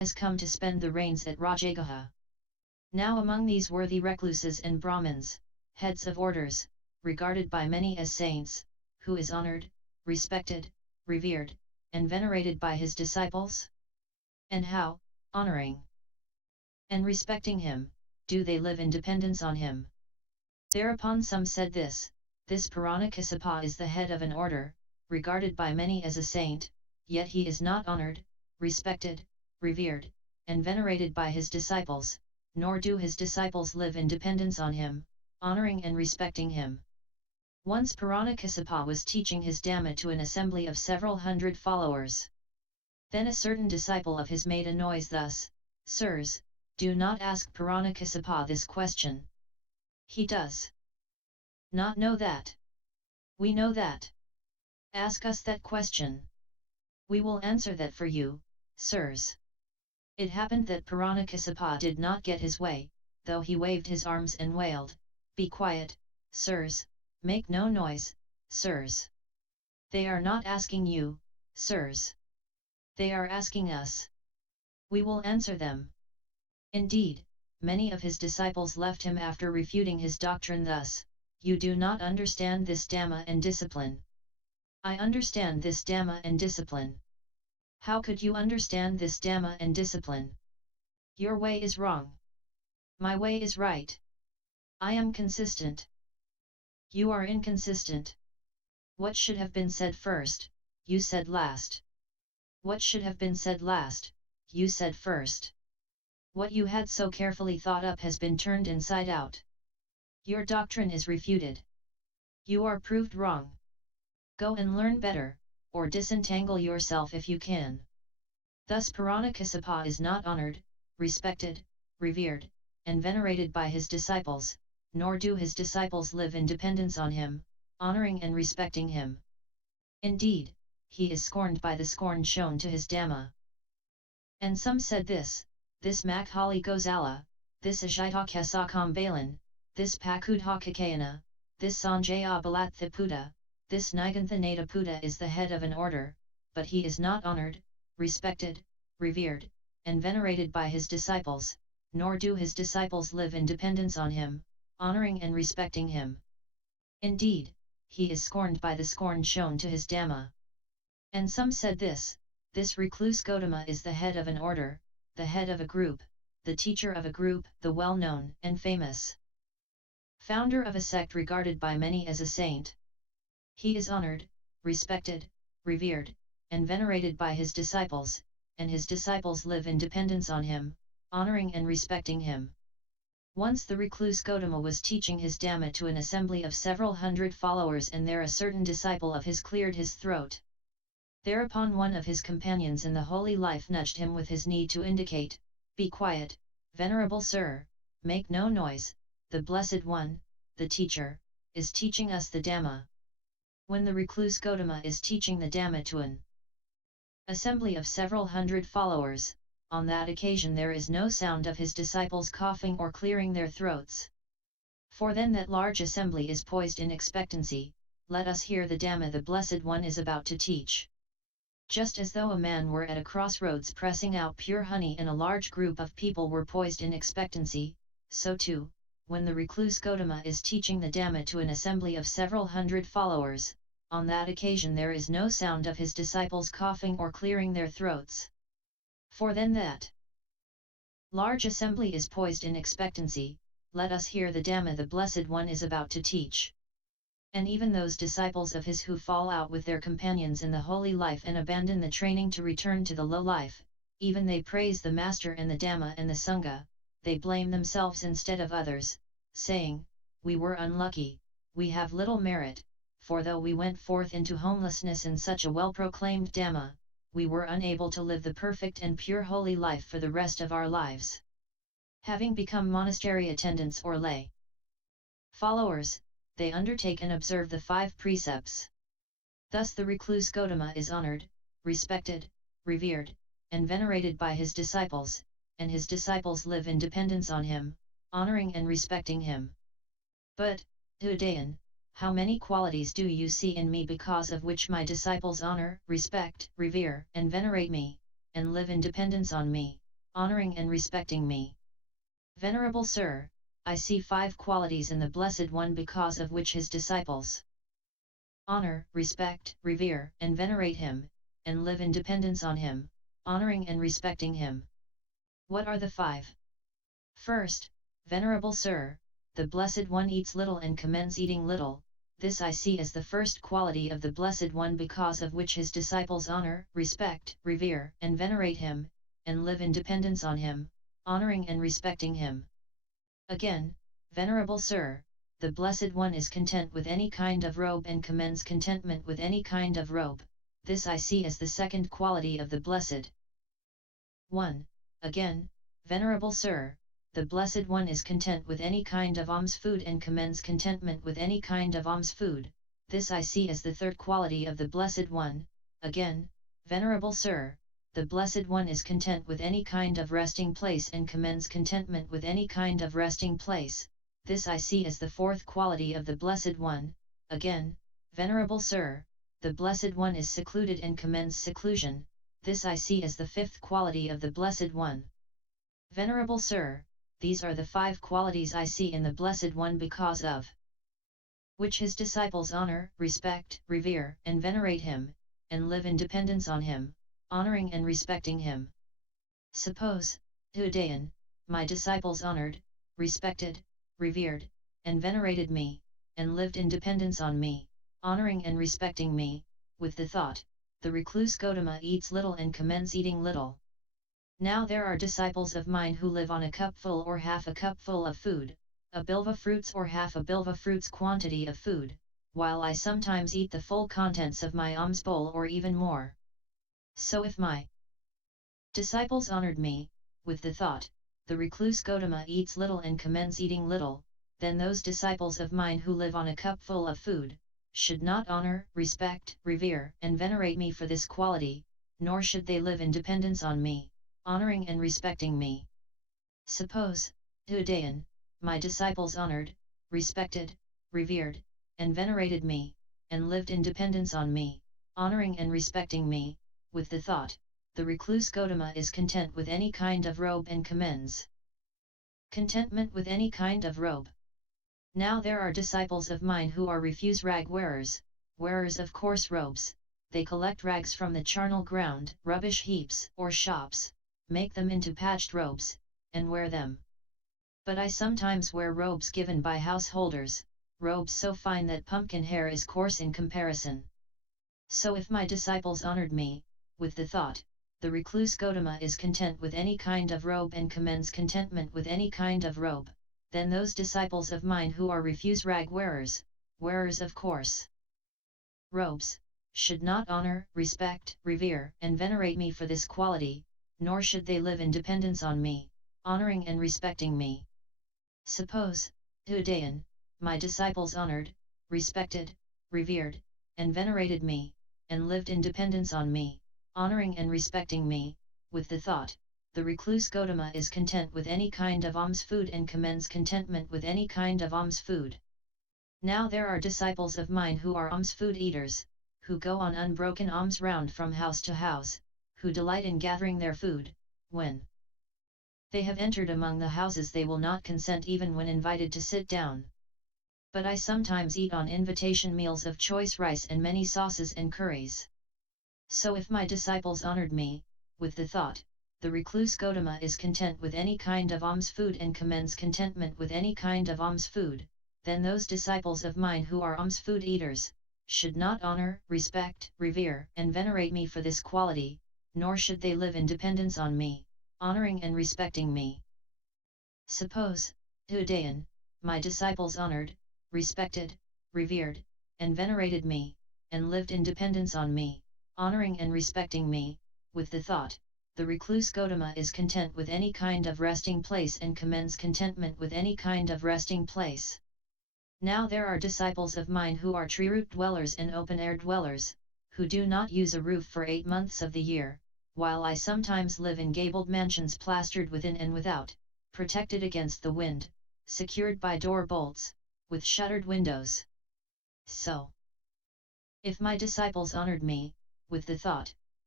has come to spend the rains at Rajagaha. Now among these worthy recluses and Brahmins, heads of orders, regarded by many as saints, who is honored, respected, revered, and venerated by his disciples? And how, honoring and respecting him, do they live in dependence on him? Thereupon some said this Purana is the head of an order, regarded by many as a saint, yet he is not honored, respected, revered, and venerated by his disciples, nor do his disciples live in dependence on him, honoring and respecting him. Once Purana was teaching his Dhamma to an assembly of several hundred followers. Then a certain disciple of his made a noise thus, Sirs, do not ask Purana this question. He does not know that. We know that. Ask us that question. We will answer that for you, sirs. It happened that Purana did not get his way, though he waved his arms and wailed, Be quiet, sirs, make no noise, sirs. They are not asking you, sirs. They are asking us. We will answer them. Indeed, many of his disciples left him after refuting his doctrine thus, You do not understand this Dhamma and discipline. I understand this Dhamma and discipline. How could you understand this Dhamma and discipline? Your way is wrong. My way is right. I am consistent. You are inconsistent. What should have been said first, you said last. What should have been said last, you said first. What you had so carefully thought up has been turned inside out. Your doctrine is refuted. You are proved wrong. Go and learn better, or disentangle yourself if you can. Thus Purana is not honored, respected, revered, and venerated by his disciples, nor do his disciples live in dependence on him, honoring and respecting him. Indeed, he is scorned by the scorn shown to his Dhamma. And some said this Makhali Gozala, this Ajitaka Balan, this Pakudhakakayana, this Sanjaya Balathiputa, this Niganthanata Puta is the head of an order, but he is not honored, respected, revered, and venerated by his disciples, nor do his disciples live in dependence on him, honoring and respecting him. Indeed, he is scorned by the scorn shown to his Dhamma. And some said this recluse Gautama is the head of an order, the head of a group, the teacher of a group, the well-known and famous founder of a sect regarded by many as a saint. He is honored, respected, revered, and venerated by his disciples, and his disciples live in dependence on him, honoring and respecting him. Once the recluse Gautama was teaching his Dhamma to an assembly of several hundred followers, and there a certain disciple of his cleared his throat. Thereupon one of his companions in the holy life nudged him with his knee to indicate, Be quiet, venerable sir, make no noise, the Blessed One, the teacher, is teaching us the Dhamma. When the recluse Gautama is teaching the Dhamma to an assembly of several hundred followers, on that occasion there is no sound of his disciples coughing or clearing their throats. For then that large assembly is poised in expectancy, let us hear the Dhamma the Blessed One is about to teach. Just as though a man were at a crossroads pressing out pure honey and a large group of people were poised in expectancy, so too, when the recluse Gautama is teaching the Dhamma to an assembly of several hundred followers, on that occasion there is no sound of his disciples coughing or clearing their throats. For then that large assembly is poised in expectancy, let us hear the Dhamma the Blessed One is about to teach. And even those disciples of his who fall out with their companions in the holy life and abandon the training to return to the low life, even they praise the Master and the Dhamma and the Sangha, they blame themselves instead of others, saying, We were unlucky, we have little merit, for though we went forth into homelessness in such a well-proclaimed Dhamma, we were unable to live the perfect and pure holy life for the rest of our lives. Having become monastery attendants or lay followers, they undertake and observe the 5 precepts. Thus the recluse Gautama is honored, respected, revered, and venerated by his disciples, and his disciples live in dependence on him, honoring and respecting him. But, Udayin, how many qualities do you see in me because of which my disciples honor, respect, revere, and venerate me, and live in dependence on me? honoring and respecting me. Venerable Sir, I see 5 qualities in the Blessed One because of which his disciples honor, respect, revere, and venerate him, and live in dependence on him, honoring and respecting him. What are the 5? First, Venerable Sir, the Blessed One eats little and commends eating little. This I see as the first quality of the Blessed One because of which his disciples honor, respect, revere, and venerate him, and live in dependence on him, honoring and respecting him. Again, Venerable Sir, the Blessed One is content with any kind of robe and commends contentment with any kind of robe. This I see as the second quality of the Blessed One. Again, Venerable Sir, the Blessed One is content with any kind of alms food and commends contentment with any kind of alms food. This I see as the third quality of the Blessed One. Again, Venerable Sir, the Blessed One is content with any kind of resting place and commends contentment with any kind of resting place. This I see as the fourth quality of the Blessed One. Again, Venerable Sir, the Blessed One is secluded and commends seclusion. This I see as the fifth quality of the Blessed One. Venerable Sir, these are the 5 qualities I see in the Blessed One because of which his disciples honor, respect, revere, and venerate him, and live in dependence on him, honoring and respecting him. Suppose, Udayin, my disciples honored, respected, revered, and venerated me, and lived in dependence on me, honoring and respecting me, with the thought, the recluse Gotama eats little and commends eating little. Now there are disciples of mine who live on a cupful or half a cupful of food, a bilva fruits or half a bilva fruits quantity of food, while I sometimes eat the full contents of my alms bowl or even more. So if my disciples honored me, with the thought, the recluse Gotama eats little and commends eating little, then those disciples of mine who live on a cupful of food, should not honor, respect, revere, and venerate me for this quality, nor should they live in dependence on me, honoring and respecting me. Suppose, Udayin, my disciples honored, respected, revered, and venerated me, and lived in dependence on me, honoring and respecting me, with the thought, the recluse Gotama is content with any kind of robe and commends contentment with any kind of robe. Now there are disciples of mine who are refuse rag wearers, wearers of coarse robes. They collect rags from the charnel ground, rubbish heaps, or shops, make them into patched robes, and wear them. But I sometimes wear robes given by householders, robes so fine that pumpkin hair is coarse in comparison. So if my disciples honored me, with the thought, the recluse Gotama is content with any kind of robe and commends contentment with any kind of robe, then those disciples of mine who are refuse rag wearers, wearers of coarse robes, should not honor, respect, revere, and venerate me for this quality, nor should they live in dependence on me, honoring and respecting me. Suppose, Udayin, my disciples honored, respected, revered, and venerated me, and lived in dependence on me, honoring and respecting me, with the thought, the recluse Gotama is content with any kind of alms food and commends contentment with any kind of alms food. Now there are disciples of mine who are alms food eaters, who go on unbroken alms round from house to house, who delight in gathering their food. When they have entered among the houses they will not consent even when invited to sit down. But I sometimes eat on invitation meals of choice rice and many sauces and curries. So if my disciples honored me, with the thought, the recluse Gotama is content with any kind of alms food and commends contentment with any kind of alms food, then those disciples of mine who are alms food eaters, should not honor, respect, revere, and venerate me for this quality, nor should they live in dependence on me, honoring and respecting me. Suppose, Udayin, my disciples honored, respected, revered, and venerated me, and lived in dependence on me, honoring and respecting me, with the thought, the recluse Gotama is content with any kind of resting place and commends contentment with any kind of resting place. Now there are disciples of mine who are tree-root dwellers and open-air dwellers, who do not use a roof for 8 months of the year, while I sometimes live in gabled mansions plastered within and without, protected against the wind, secured by door bolts, with shuttered windows. So, if my disciples honored me, with the thought,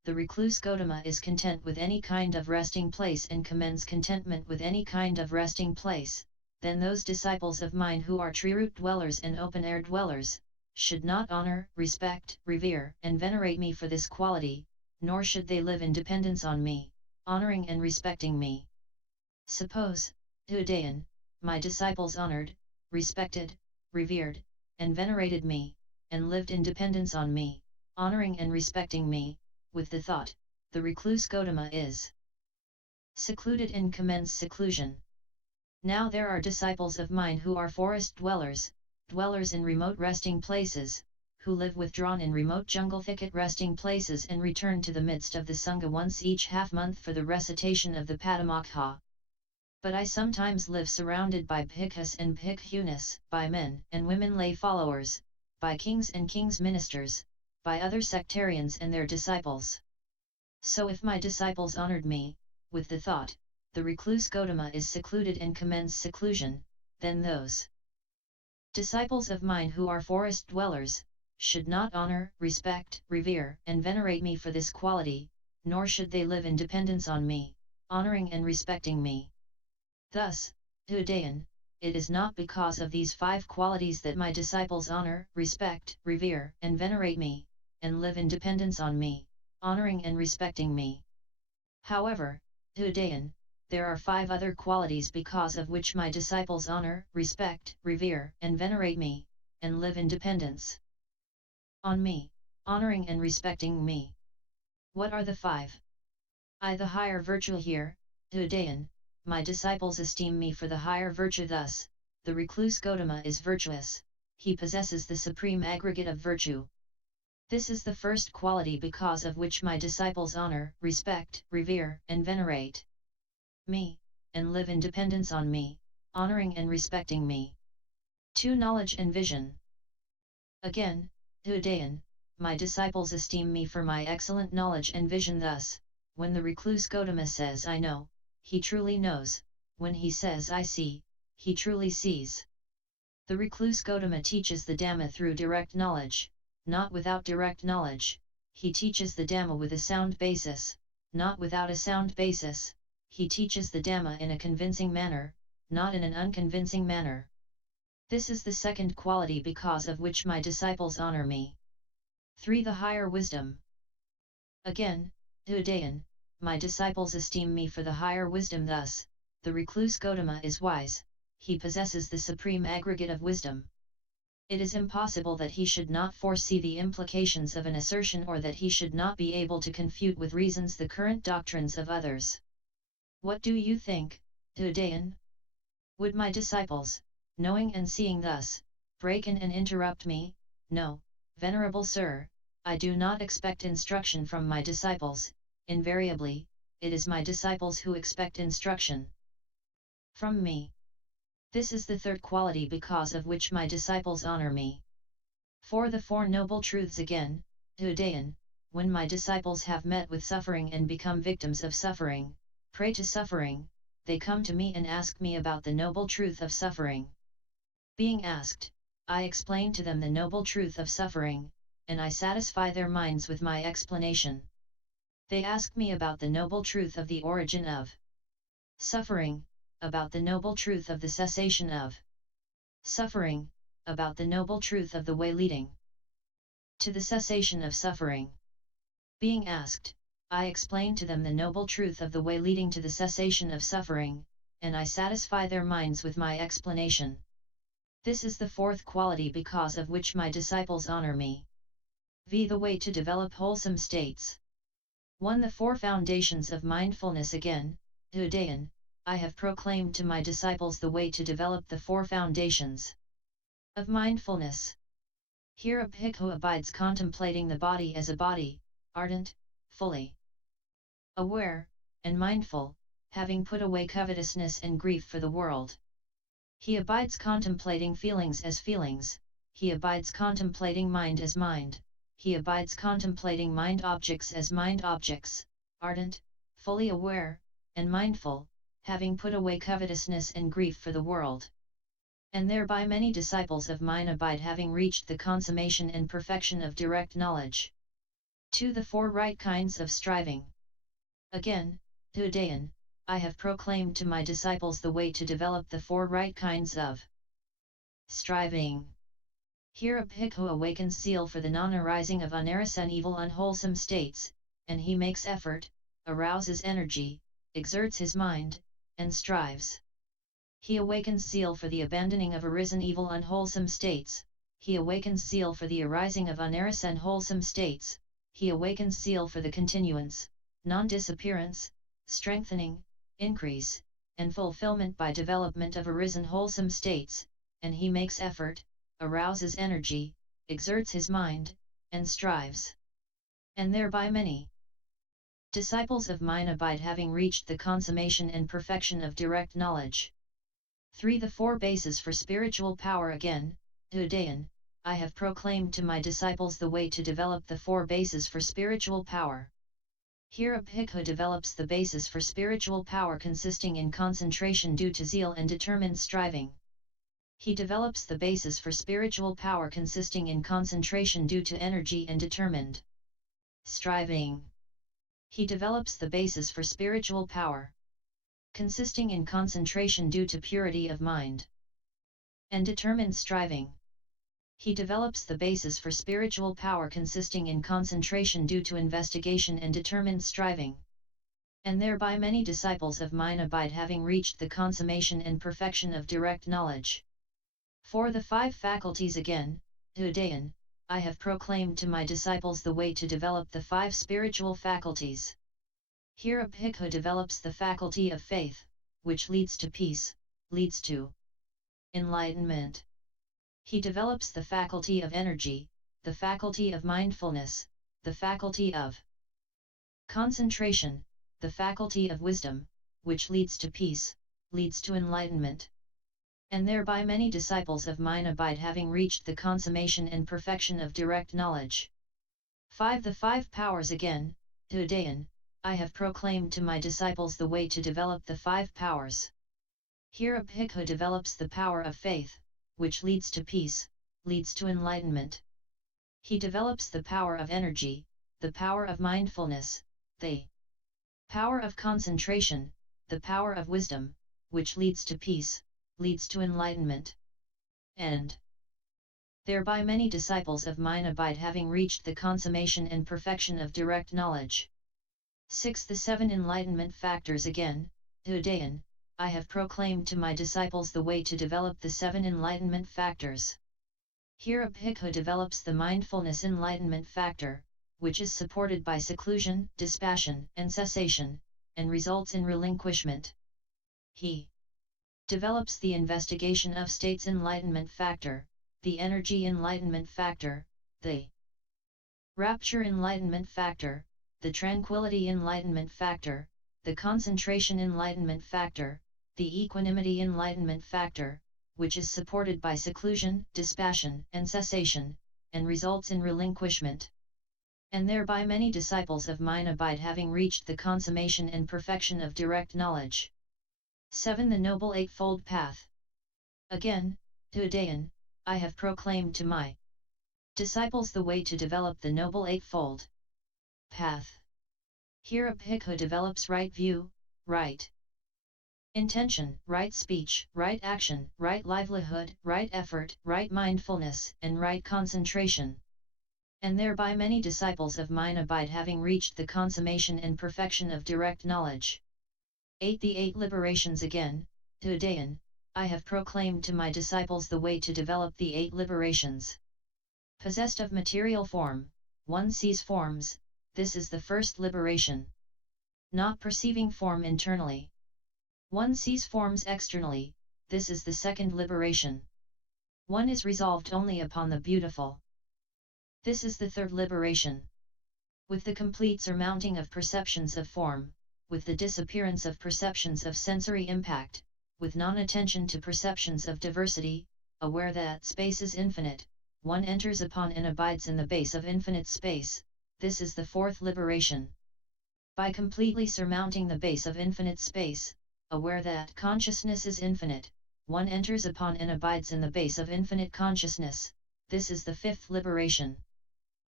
the recluse Gotama is content with any kind of resting place and commends contentment with any kind of resting place, then those disciples of mine who are tree-root dwellers and open-air dwellers, should not honor, respect, revere, and venerate me for this quality, nor should they live in dependence on me, honoring and respecting me. Suppose, Udayin, my disciples honored, respected, revered, and venerated me, and lived in dependence on me, honoring and respecting me, with the thought, the recluse Gotama is secluded and commends seclusion. Now there are disciples of mine who are forest dwellers, dwellers in remote resting places, who live withdrawn in remote jungle thicket resting places and return to the midst of the Sangha once each half-month for the recitation of the Padamokha. But I sometimes live surrounded by bhikkhus and bhikkhunis, by men and women lay followers, by kings and kings' ministers, by other sectarians and their disciples. So if my disciples honored me, with the thought, the recluse Gotama is secluded and commends seclusion, then those disciples of mine who are forest dwellers, should not honor, respect, revere, and venerate me for this quality, nor should they live in dependence on me, honoring and respecting me. Thus, Udayin, it is not because of these 5 qualities that my disciples honor, respect, revere, and venerate me, and live in dependence on me, honoring and respecting me. However, Udayin, there are 5 other qualities because of which my disciples honor, respect, revere, and venerate me, and live in dependence on me, honoring and respecting me. What are the 5? I. The higher virtue here, Udayin, my disciples esteem me for the higher virtue thus, the recluse Gotama is virtuous, he possesses the supreme aggregate of virtue. This is the first quality because of which my disciples honor, respect, revere, and venerate me, and live in dependence on me, honoring and respecting me. 2. Knowledge and vision. Again, Udayin, my disciples esteem me for my excellent knowledge and vision thus, when the recluse Gotama says I know, he truly knows, when he says I see, he truly sees. The recluse Gotama teaches the Dhamma through direct knowledge, not without direct knowledge, he teaches the Dhamma with a sound basis, not without a sound basis, he teaches the Dhamma in a convincing manner, not in an unconvincing manner. This is the second quality because of which my disciples honor me. 3. The higher wisdom. Again, Udayin, my disciples esteem me for the higher wisdom thus, the recluse Gotama is wise, he possesses the supreme aggregate of wisdom. It is impossible that he should not foresee the implications of an assertion or that he should not be able to confute with reasons the current doctrines of others. What do you think, Udayin? Would my disciples, knowing and seeing thus, break in and interrupt me? No, Venerable Sir, I do not expect instruction from my disciples, invariably, it is my disciples who expect instruction from me. This is the third quality because of which my disciples honor me. 4. The 4 Noble Truths. Again, Udayin, when my disciples have met with suffering and become victims of suffering, prey to suffering, they come to me and ask me about the noble truth of suffering. Being asked, I explain to them the noble truth of suffering, and I satisfy their minds with my explanation. They ask me about the noble truth of the origin of suffering, about the noble truth of the cessation of suffering, about the noble truth of the way leading to the cessation of suffering. Being asked, I explain to them the noble truth of the way leading to the cessation of suffering, and I satisfy their minds with my explanation. This is the 4th quality because of which my disciples honor me. V. The way to develop wholesome states. 1. The 4 foundations of mindfulness. Again, Udayin, I have proclaimed to my disciples the way to develop the 4 foundations of mindfulness. Here a bhikkhu abides contemplating the body as a body, ardent, fully aware, and mindful, having put away covetousness and grief for the world. He abides contemplating feelings as feelings, he abides contemplating mind as mind, he abides contemplating mind objects as mind objects, ardent, fully aware, and mindful, having put away covetousness and grief for the world. And thereby many disciples of mine abide having reached the consummation and perfection of direct knowledge. 2. The four right kinds of striving. Again, Udayin, I have proclaimed to my disciples the way to develop the four right kinds of striving. Here a bhikkhu awakens zeal for the non-arising of unaris and evil unwholesome states, and he makes effort, arouses energy, exerts his mind, and strives. He awakens zeal for the abandoning of arisen evil unwholesome states, he awakens zeal for the arising of unaris and wholesome states, he awakens zeal for the continuance, non-disappearance, strengthening, increase, and fulfillment by development of arisen wholesome states, and he makes effort, arouses energy, exerts his mind, and strives. And thereby many disciples of mine abide, having reached the consummation and perfection of direct knowledge. 3. The four bases for spiritual power. Again, Udayin, I have proclaimed to my disciples the way to develop the four bases for spiritual power. Here a bhikkhu develops the basis for spiritual power consisting in concentration due to zeal and determined striving. He develops the basis for spiritual power consisting in concentration due to energy and determined striving. He develops the basis for spiritual power consisting in concentration due to purity of mind and determined striving. He develops the basis for spiritual power consisting in concentration due to investigation and determined striving. And thereby many disciples of mine abide, having reached the consummation and perfection of direct knowledge. 4. The five faculties. Again, Udayin, I have proclaimed to my disciples the way to develop the five spiritual faculties. Here a bhikkhu develops the faculty of faith, which leads to peace, leads to enlightenment. He develops the faculty of energy, the faculty of mindfulness, the faculty of concentration, the faculty of wisdom, which leads to peace, leads to enlightenment. And thereby many disciples of mine abide, having reached the consummation and perfection of direct knowledge. 5. The five powers. Again, Udayin, I have proclaimed to my disciples the way to develop the five powers. Here a bhikkhu develops the power of faith, which leads to peace, leads to enlightenment. He develops the power of energy, the power of mindfulness, the power of concentration, the power of wisdom, which leads to peace, leads to enlightenment. And thereby many disciples of mine abide, having reached the consummation and perfection of direct knowledge. 6. The seven enlightenment factors. Again, Udayin, I have proclaimed to my disciples the way to develop the seven enlightenment factors. Here a bhikkhu develops the mindfulness enlightenment factor, which is supported by seclusion, dispassion, and cessation, and results in relinquishment. He develops the investigation of states enlightenment factor, the energy enlightenment factor, the rapture enlightenment factor, the tranquility enlightenment factor, the concentration enlightenment factor, the equanimity enlightenment factor, which is supported by seclusion, dispassion, and cessation, and results in relinquishment. And thereby many disciples of mine abide, having reached the consummation and perfection of direct knowledge. 7. The Noble Eightfold Path. Again, Udayin, I have proclaimed to my disciples the way to develop the Noble Eightfold Path. Here a bhikkhu develops right view, right intention, right speech, right action, right livelihood, right effort, right mindfulness, and right concentration. And thereby many disciples of mine abide, having reached the consummation and perfection of direct knowledge. 8. The eight liberations. Again, Udayin, I have proclaimed to my disciples the way to develop the eight liberations. Possessed of material form, one sees forms, this is the first liberation. Not perceiving form internally, one sees forms externally, this is the second liberation. One is resolved only upon the beautiful, this is the third liberation. With the complete surmounting of perceptions of form, with the disappearance of perceptions of sensory impact, with non-attention to perceptions of diversity, aware that space is infinite, one enters upon and abides in the base of infinite space, this is the fourth liberation. By completely surmounting the base of infinite space, aware that consciousness is infinite, one enters upon and abides in the base of infinite consciousness, this is the fifth liberation.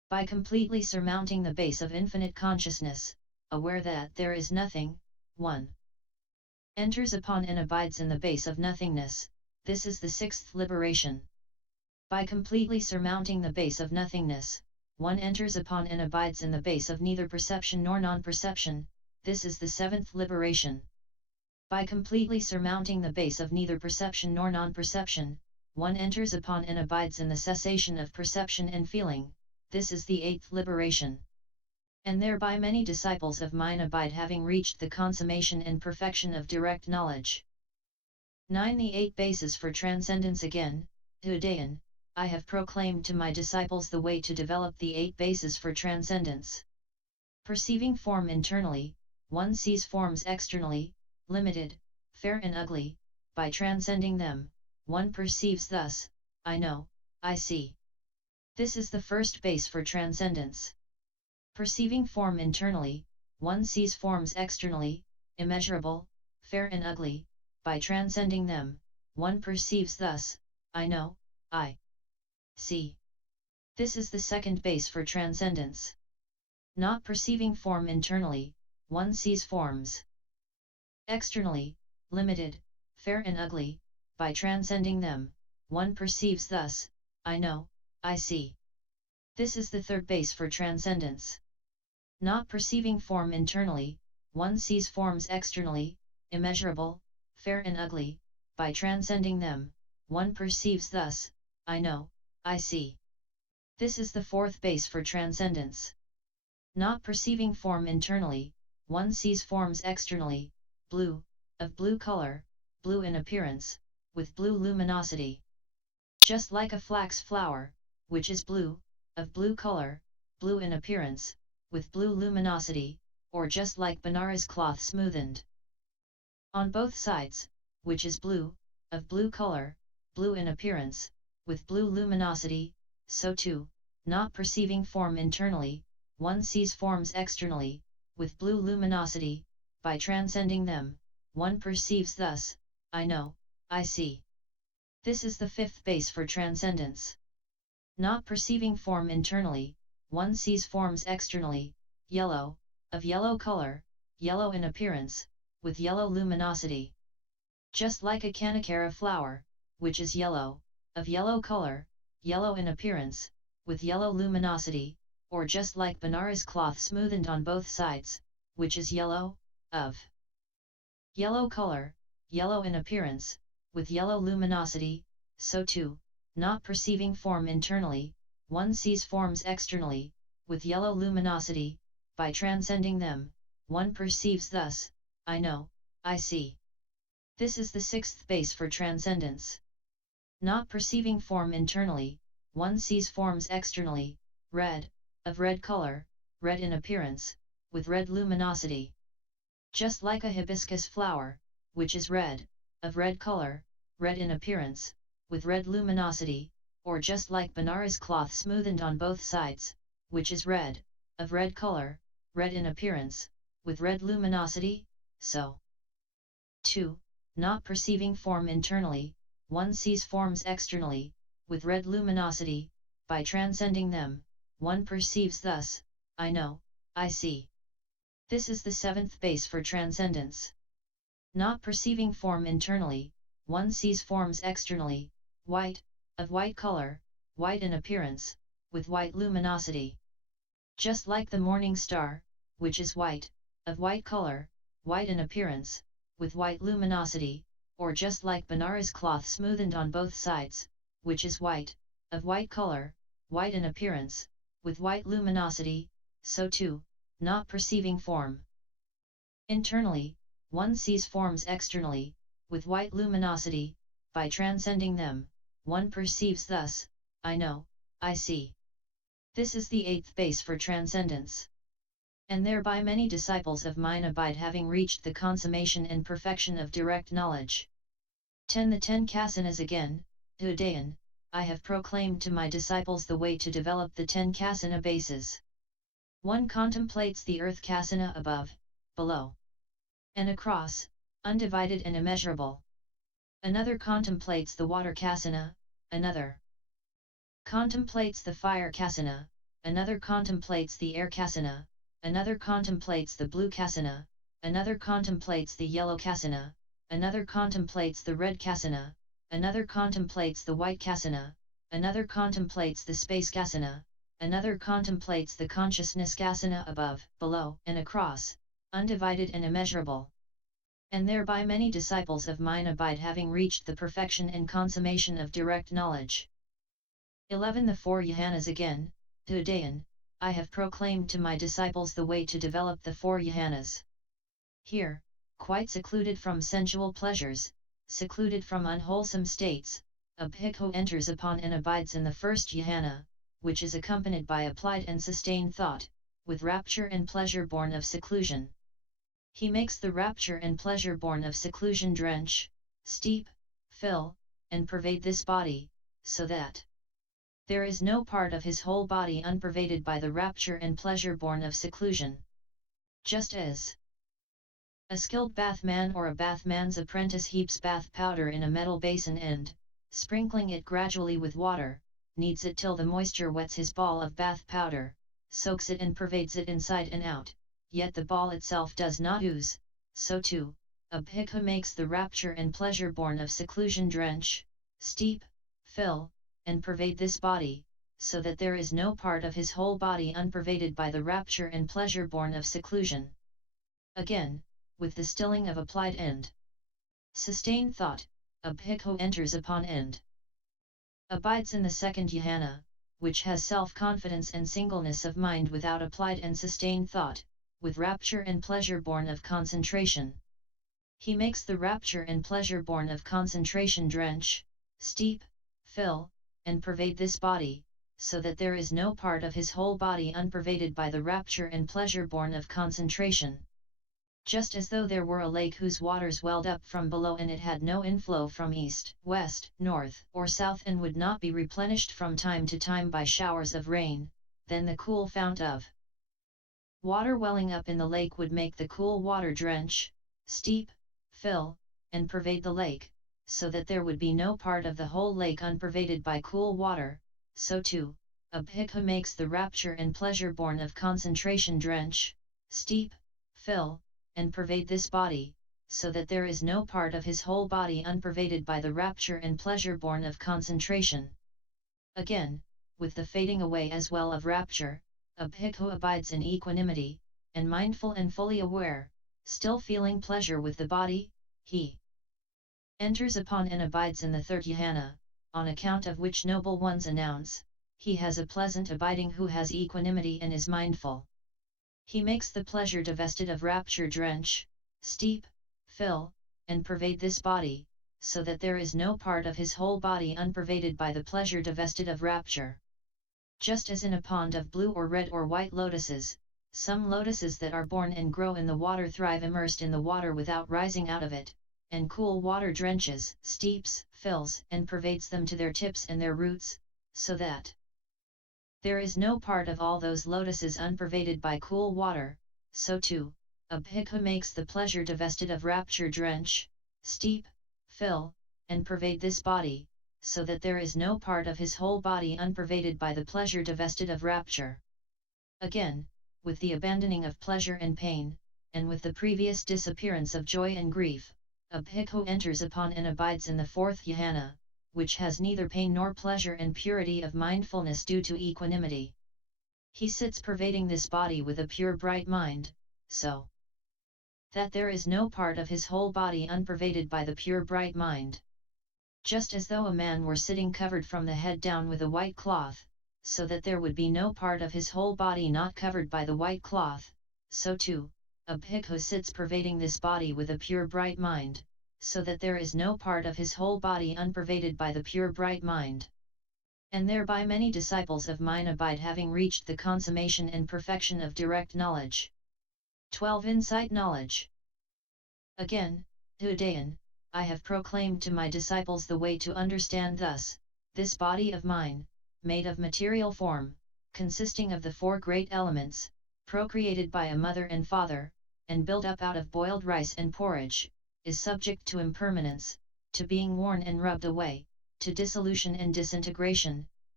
By completely surmounting the base of infinite consciousness, aware that there is nothing, one enters upon and abides in the base of nothingness. This is the sixth liberation. By completely surmounting the base of nothingness, one enters upon and abides in the base of neither perception nor non-perception. This is the seventh liberation. By completely surmounting the base of neither perception nor non-perception, one enters upon and abides in the cessation of perception and feeling. This is the eighth liberation. And thereby many disciples of mine abide, having reached the consummation and perfection of direct knowledge. 9. The eight bases for transcendence. Again, Udayin, I have proclaimed to my disciples the way to develop the eight bases for transcendence. Perceiving form internally, one sees forms externally, limited, fair and ugly. By transcending them, one perceives thus, I know, I see. This is the first base for transcendence. Perceiving form internally, one sees forms externally, immeasurable, fair and ugly. By transcending them, one perceives thus, I know, I see. This is the second base for transcendence. Not perceiving form internally, one sees forms externally, limited, fair and ugly. By transcending them, one perceives thus, I know, I see. This is the third base for transcendence. Not perceiving form internally, one sees forms externally, immeasurable, fair and ugly. By transcending them, one perceives thus, I know, I see. This is the fourth base for transcendence. Not perceiving form internally, one sees forms externally, blue, of blue color, blue in appearance, with blue luminosity. Just like a flax flower, which is blue, of blue color, blue in appearance, with blue luminosity, or just like Benares cloth smoothened on both sides, which is blue, of blue color, blue in appearance, with blue luminosity. So too, not perceiving form internally, one sees forms externally, with blue luminosity. By transcending them, one perceives thus, I know, I see. This is the fifth base for transcendence. Not perceiving form internally, one sees forms externally, yellow, of yellow color, yellow in appearance, with yellow luminosity. Just like a canacara flower, which is yellow, of yellow color, yellow in appearance, with yellow luminosity, or just like Benares cloth smoothened on both sides, which is yellow, of yellow color, yellow in appearance, with yellow luminosity. So too, not perceiving form internally, one sees forms externally, with yellow luminosity. By transcending them, one perceives thus, I know, I see. This is the sixth base for transcendence. Not perceiving form internally, one sees forms externally, red, of red color, red in appearance, with red luminosity. Just like a hibiscus flower, which is red, of red color, red in appearance, with red luminosity, or just like Benares cloth smoothened on both sides, which is red, of red color, red in appearance, with red luminosity. So too, not perceiving form internally, one sees forms externally, with red luminosity. By transcending them, one perceives thus, I know, I see. This is the seventh base for transcendence. Not perceiving form internally, one sees forms externally, white, of white color, white in appearance, with white luminosity. Just like the morning star, which is white, of white color, white in appearance, with white luminosity, or just like Benares cloth smoothened on both sides, which is white, of white color, white in appearance, with white luminosity. So too, not perceiving form internally, one sees forms externally, with white luminosity. By transcending them, one perceives thus, I know, I see. This is the eighth base for transcendence. And thereby many disciples of mine abide, having reached the consummation and perfection of direct knowledge. 10. The Ten Kasinas. Again, Udayin, I have proclaimed to my disciples the way to develop the 10 Kasina bases. One contemplates the earth Kasina above, below, and across, undivided and immeasurable. Another contemplates the water Kasina, another contemplates the fire Kasina, another contemplates the air kasina, another contemplates the blue kasina, another contemplates the yellow kasina, another contemplates the red kasina, another contemplates the white kasina, another contemplates the space kasina, another contemplates the consciousness kasina above, below, and across, undivided and immeasurable. And thereby many disciples of mine abide, having reached the perfection and consummation of direct knowledge. 11. The four jhanas again, Udayin, I have proclaimed to my disciples the way to develop the four jhanas. Here, quite secluded from sensual pleasures, secluded from unwholesome states, a bhikkhu enters upon and abides in the first jhana, which is accompanied by applied and sustained thought, with rapture and pleasure born of seclusion. He makes the rapture and pleasure born of seclusion drench, steep, fill, and pervade this body, so that there is no part of his whole body unpervaded by the rapture and pleasure born of seclusion. Just as a skilled bathman or a bathman's apprentice heaps bath powder in a metal basin and, sprinkling it gradually with water, kneads it till the moisture wets his ball of bath powder, soaks it and pervades it inside and out, yet the ball itself does not ooze, so too, a bhikkhu makes the rapture and pleasure born of seclusion drench, steep, fill, and pervade this body, so that there is no part of his whole body unpervaded by the rapture and pleasure born of seclusion. Again, with the stilling of applied and sustained thought, a bhikkhu enters upon and abides in the second jhana, which has self-confidence and singleness of mind without applied and sustained thought, with rapture and pleasure born of concentration. He makes the rapture and pleasure born of concentration drench, steep, fill, and pervade this body, so that there is no part of his whole body unpervaded by the rapture and pleasure born of concentration. Just as though there were a lake whose waters welled up from below and it had no inflow from east, west, north, or south and would not be replenished from time to time by showers of rain, then the cool fount of water welling up in the lake would make the cool water drench, steep, fill, and pervade the lake, so that there would be no part of the whole lake unpervaded by cool water. So too, a bhikkhu makes the rapture and pleasure born of concentration drench, steep, fill, and pervade this body, so that there is no part of his whole body unpervaded by the rapture and pleasure born of concentration. Again, with the fading away as well of rapture, a bhikkhu abides in equanimity, and mindful and fully aware, still feeling pleasure with the body, he enters upon and abides in the third jhana, on account of which noble ones announce, he has a pleasant abiding who has equanimity and is mindful. He makes the pleasure divested of rapture drench, steep, fill, and pervade this body, so that there is no part of his whole body unpervaded by the pleasure divested of rapture. Just as in a pond of blue or red or white lotuses, some lotuses that are born and grow in the water thrive immersed in the water without rising out of it, and cool water drenches, steeps, fills, and pervades them to their tips and their roots, so that there is no part of all those lotuses unpervaded by cool water. So too, a bhikkhu makes the pleasure divested of rapture drench, steep, fill, and pervade this body, so that there is no part of his whole body unpervaded by the pleasure divested of rapture. Again, with the abandoning of pleasure and pain, and with the previous disappearance of joy and grief, a bhikkhu enters upon and abides in the fourth jhana, which has neither pain nor pleasure and purity of mindfulness due to equanimity. He sits pervading this body with a pure bright mind, so that there is no part of his whole body unpervaded by the pure bright mind. Just as though a man were sitting covered from the head down with a white cloth, so that there would be no part of his whole body not covered by the white cloth, so too, a bhikkhu sits pervading this body with a pure bright mind, so that there is no part of his whole body unpervaded by the pure bright mind. And thereby many disciples of mine abide, having reached the consummation and perfection of direct knowledge. 12. Insight knowledge. Again, Udayin, I have proclaimed to my disciples the way to understand thus, this body of mine, made of material form, consisting of the four great elements, procreated by a mother and father, and built up out of boiled rice and porridge, is subject to impermanence, to being worn and rubbed away, to dissolution and disintegration,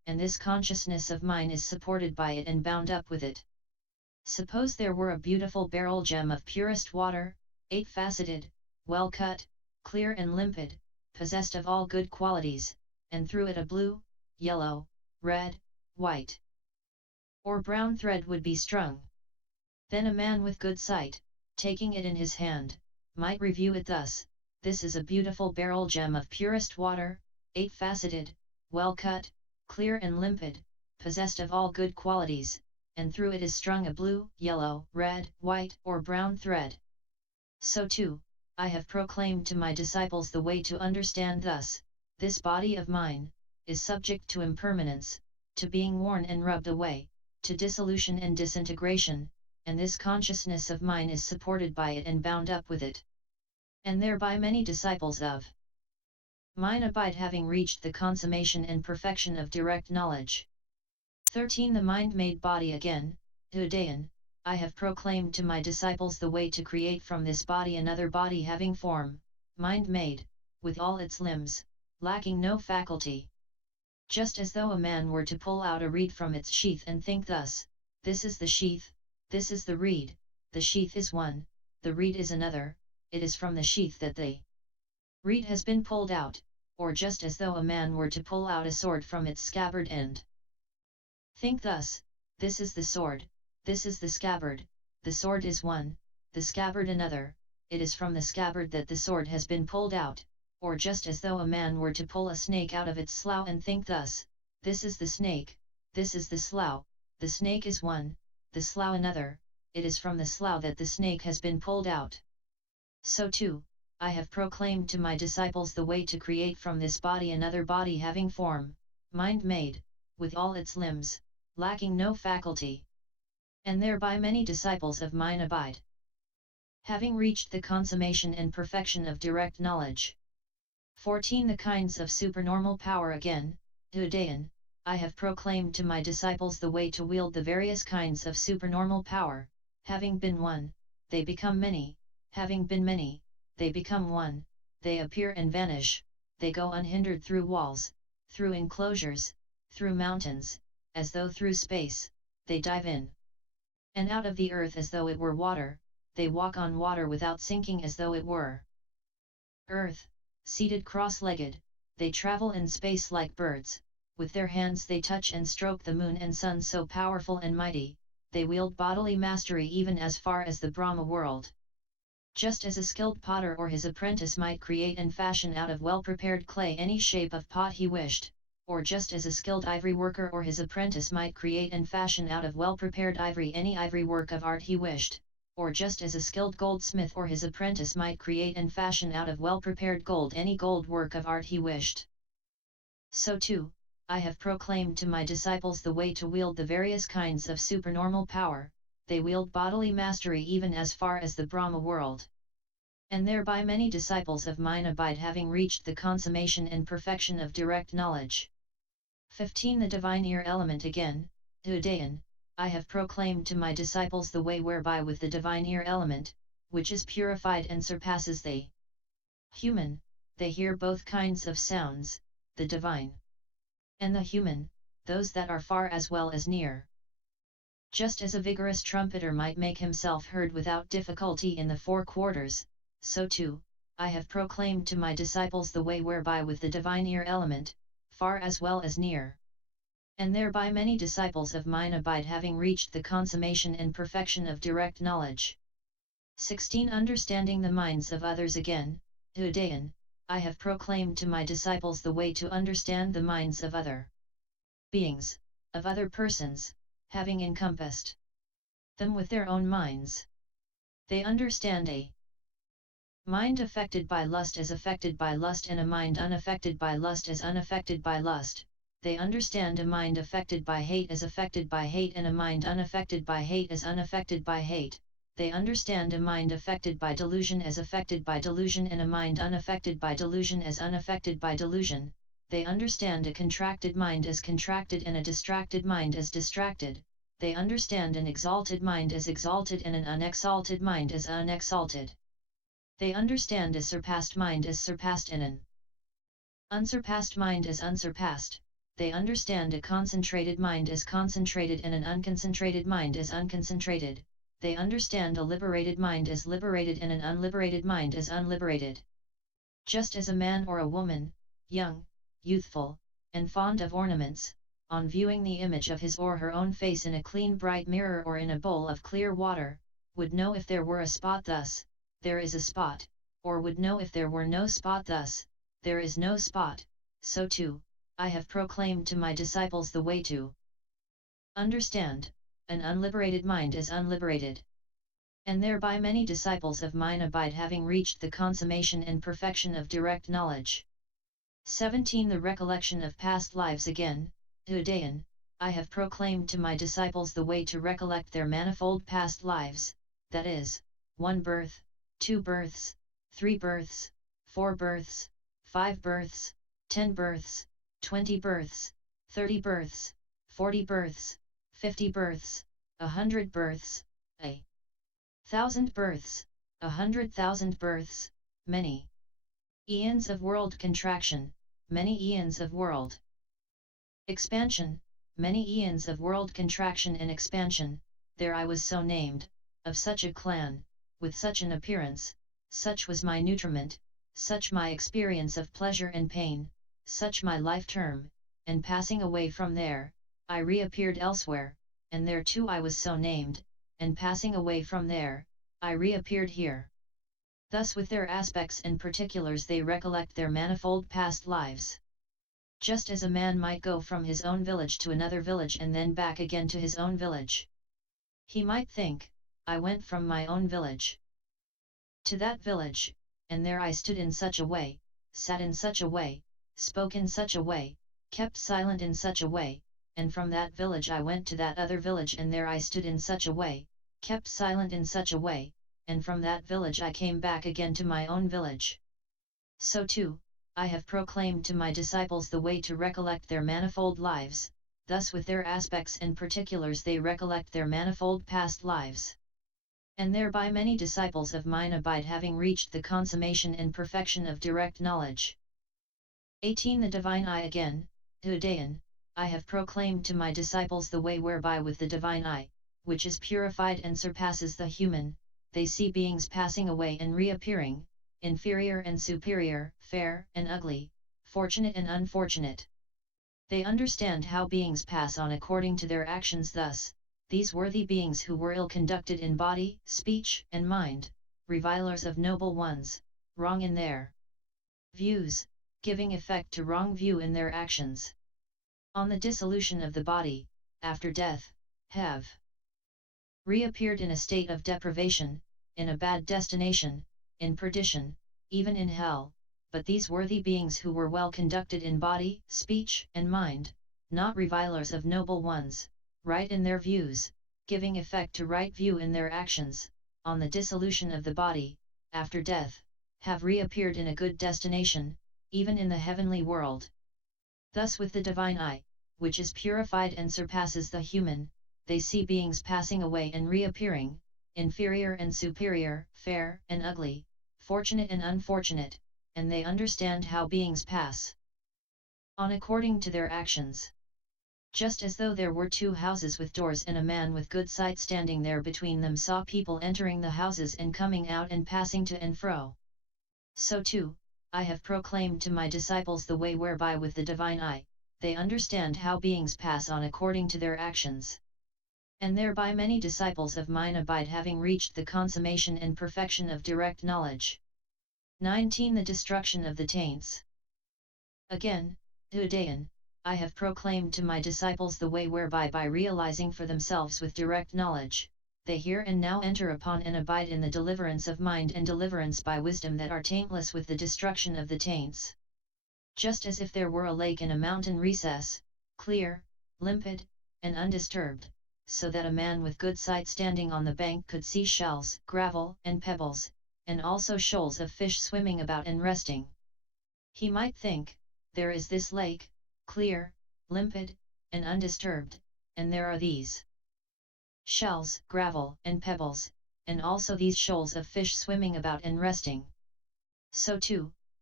and this consciousness of mine is supported by it and bound up with it. Suppose there were a beautiful beryl gem of purest water, 8-faceted, well cut, clear and limpid, possessed of all good qualities, and through it a blue, yellow, red, white, or brown thread would be strung. Then a man with good sight, taking it in his hand, might review it thus: this is a beautiful beryl gem of purest water, 8-faceted, well cut, clear and limpid, possessed of all good qualities, and through it is strung a blue, yellow, red, white, or brown thread. So too, I have proclaimed to my disciples the way to understand thus: this body of mine is subject to impermanence, to being worn and rubbed away, to dissolution and disintegration, and this consciousness of mine is supported by it and bound up with it. And thereby many disciples of mine abide, having reached the consummation and perfection of direct knowledge. 13. The mind made body again, Udayin. I have proclaimed to my disciples the way to create from this body another body having form, mind made, with all its limbs, lacking no faculty. Just as though a man were to pull out a reed from its sheath and think thus: this is the sheath, this is the reed, the sheath is one, the reed is another, it is from the sheath that the reed has been pulled out, or just as though a man were to pull out a sword from its scabbard end. Think thus: this is the sword, this is the scabbard, the sword is one, the scabbard another, it is from the scabbard that the sword has been pulled out. Or just as though a man were to pull a snake out of its slough and think thus: this is the snake, this is the slough, the snake is one, the slough another, it is from the slough that the snake has been pulled out. So too, I have proclaimed to my disciples the way to create from this body another body having form, mind made, with all its limbs, lacking no faculty. And thereby many disciples of mine abide, having reached the consummation and perfection of direct knowledge. 14. The kinds of supernormal power again, Udayin. I have proclaimed to my disciples the way to wield the various kinds of supernormal power. Having been one, they become many; having been many, they become one. They appear and vanish, they go unhindered through walls, through enclosures, through mountains, as though through space, they dive in and out of the earth as though it were water, they walk on water without sinking as though it were earth. Seated cross-legged, they travel in space like birds, with their hands they touch and stroke the moon and sun so powerful and mighty, they wield bodily mastery even as far as the Brahma world. Just as a skilled potter or his apprentice might create and fashion out of well-prepared clay any shape of pot he wished, or just as a skilled ivory worker or his apprentice might create and fashion out of well-prepared ivory any ivory work of art he wished, or just as a skilled goldsmith or his apprentice might create and fashion out of well-prepared gold any gold work of art he wished. So too, I have proclaimed to my disciples the way to wield the various kinds of supernormal power. They wield bodily mastery even as far as the Brahma world. And thereby many disciples of mine abide, having reached the consummation and perfection of direct knowledge. 15. The divine ear element again, Udayin. I have proclaimed to my disciples the way whereby with the divine ear element, which is purified and surpasses the human, they hear both kinds of sounds, the divine and the human, those that are far as well as near. Just as a vigorous trumpeter might make himself heard without difficulty in the four quarters, so too, I have proclaimed to my disciples the way whereby with the divine ear element, far as well as near. And thereby many disciples of mine abide, having reached the consummation and perfection of direct knowledge. 16. Understanding the minds of others again, Udayin. I have proclaimed to my disciples the way to understand the minds of other beings, of other persons, having encompassed them with their own minds. They understand a mind affected by lust as affected by lust, and a mind unaffected by lust as unaffected by lust. They understand a mind affected by hate as affected by hate, and a mind unaffected by hate as unaffected by hate. They understand a mind affected by delusion as affected by delusion, and a mind unaffected by delusion as unaffected by delusion. They understand a contracted mind as contracted, and a distracted mind as distracted. They understand an exalted mind as exalted, and an unexalted mind as unexalted. They understand a surpassed mind as surpassed, and an unsurpassed mind as unsurpassed. they understand a concentrated mind as concentrated and an unconcentrated mind as unconcentrated, they understand a liberated mind as liberated and an unliberated mind as unliberated. Just as a man or a woman, young, youthful, and fond of ornaments, on viewing the image of his or her own face in a clean bright mirror or in a bowl of clear water, would know if there were a spot thus, there is a spot, or would know if there were no spot thus, there is no spot, so too, I have proclaimed to my disciples the way to understand an unliberated mind as unliberated. And thereby many disciples of mine abide, having reached the consummation and perfection of direct knowledge. 17. The recollection of past lives. Again, Udayin, I have proclaimed to my disciples the way to recollect their manifold past lives, that is, 1 birth, 2 births, 3 births, 4 births, 5 births, 10 births, 20 births, 30 births, 40 births, 50 births, 100 births, 1,000 births, 100,000 births, many eons of world contraction, many eons of world expansion, many eons of world contraction and expansion, there I was so named, of such a clan, with such an appearance, such was my nutriment, such my experience of pleasure and pain, such my life term, and passing away from there, I reappeared elsewhere, and there too I was so named, and passing away from there, I reappeared here. Thus with their aspects and particulars they recollect their manifold past lives. Just as a man might go from his own village to another village and then back again to his own village. He might think, I went from my own village to that village, and there I stood in such a way, sat in such a way, spoke in such a way, kept silent in such a way, and from that village I went to that other village and there I stood in such a way, kept silent in such a way, and from that village I came back again to my own village. So too, I have proclaimed to my disciples the way to recollect their manifold lives, thus with their aspects and particulars they recollect their manifold past lives. And thereby many disciples of mine abide, having reached the consummation and perfection of direct knowledge. 18. The Divine Eye. Again, Udayin, I have proclaimed to my disciples the way whereby with the Divine Eye, which is purified and surpasses the human, they see beings passing away and reappearing, inferior and superior, fair and ugly, fortunate and unfortunate. They understand how beings pass on according to their actions. Thus, these worthy beings who were ill-conducted in body, speech, and mind, revilers of noble ones, wrong in their views, giving effect to wrong view in their actions, on the dissolution of the body, after death, have reappeared in a state of deprivation, in a bad destination, in perdition, even in hell. But these worthy beings who were well conducted in body, speech, and mind, not revilers of noble ones, right in their views, giving effect to right view in their actions, on the dissolution of the body, after death, have reappeared in a good destination, even in the heavenly world. Thus with the Divine Eye, which is purified and surpasses the human, they see beings passing away and reappearing, inferior and superior, fair and ugly, fortunate and unfortunate, and they understand how beings pass on according to their actions. Just as though there were 2 houses with doors and a man with good sight standing there between them saw people entering the houses and coming out and passing to and fro. So too, I have proclaimed to my disciples the way whereby with the Divine Eye, they understand how beings pass on according to their actions. And thereby many disciples of mine abide, having reached the consummation and perfection of direct knowledge. 19. The destruction of the taints. Again, Udayin, I have proclaimed to my disciples the way whereby by realizing for themselves with direct knowledge, they here and now enter upon and abide in the deliverance of mind and deliverance by wisdom that are taintless with the destruction of the taints. Just as if there were a lake in a mountain recess, clear, limpid, and undisturbed, so that a man with good sight standing on the bank could see shells, gravel, and pebbles, and also shoals of fish swimming about and resting. He might think, there is this lake, clear, limpid, and undisturbed, and there are these shells, gravel, and pebbles, and also these shoals of fish swimming about and resting. So too,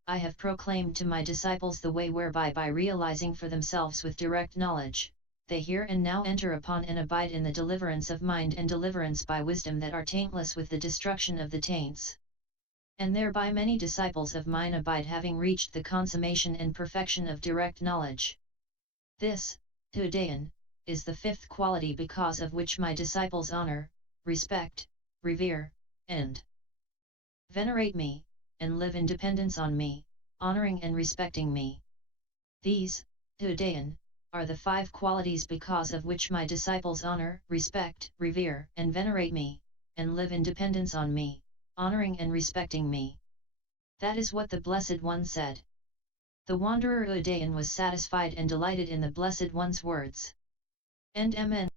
I have proclaimed to my disciples the way whereby by realizing for themselves with direct knowledge, they here and now enter upon and abide in the deliverance of mind and deliverance by wisdom that are taintless with the destruction of the taints. And thereby many disciples of mine abide having reached the consummation and perfection of direct knowledge. This, Udayin, is the fifth quality because of which my disciples honor, respect, revere, and venerate me, and live in dependence on me, honoring and respecting me. These, Udayin, are the 5 qualities because of which my disciples honor, respect, revere, and venerate me, and live in dependence on me, honoring and respecting me. That is what the Blessed One said. The wanderer Udayin was satisfied and delighted in the Blessed One's words. End MN